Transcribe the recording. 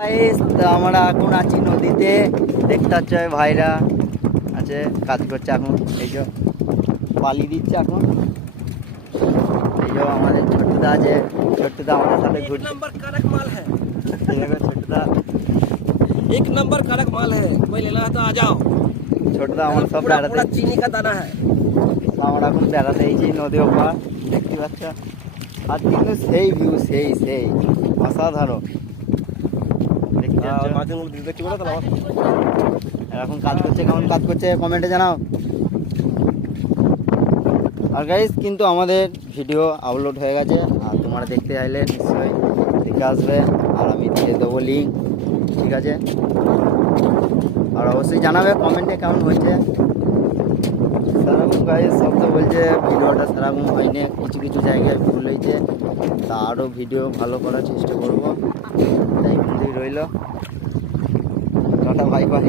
Guys, তো আমরা এখন আছি নদীতে। দেখতে পাচ্ছ ভাইরা আছে, কাজ করছে এখন। এই যে বালি দিচ্ছে এখন। এই যে আমাদের ছোট্টদা আছে, ছোট্টদা আমাদের সাথে एक ঘুরছে। नंबर कड़क माल है। দেখো ছোট্টদা, एक नंबर कड़क माल है, कोई लेना है तो आ जाओ। ছোট্টদা আমার সব पूरा বেড়াতে। पूरा चीनी का दाना है। আমরা এখন বেড়াতে এইছি নদী ওপার, দেখতে পাচ্ছ। আর কিন্তু সেই ভিউ, সেই সেই অসাধারণ দেখতে পাচ্ছ। এখন কাজ করছে, কেমন কাজ করছে কমেন্টে জানাও। আর গাইস, কিন্তু আমাদের ভিডিও আপলোড হয়ে গেছে, আর তোমরা দেখতে চাইলে নিশ্চয়ই দেখে আসবে, আর আমি দিয়ে দেবো লিঙ্ক, ঠিক আছে। আর অবশ্যই জানাবে কমেন্টে কেমন হয়েছে। সেরকম গাইস সব তো বলছে ভিডিওটা সেরকম হয়নি, কিছু কিছু জায়গায় ভুল হয়েছে, তা আরও ভিডিও ভালো করার চেষ্টা করবো। তাই বন্ধুই রইল, টাটা, বাই বাই।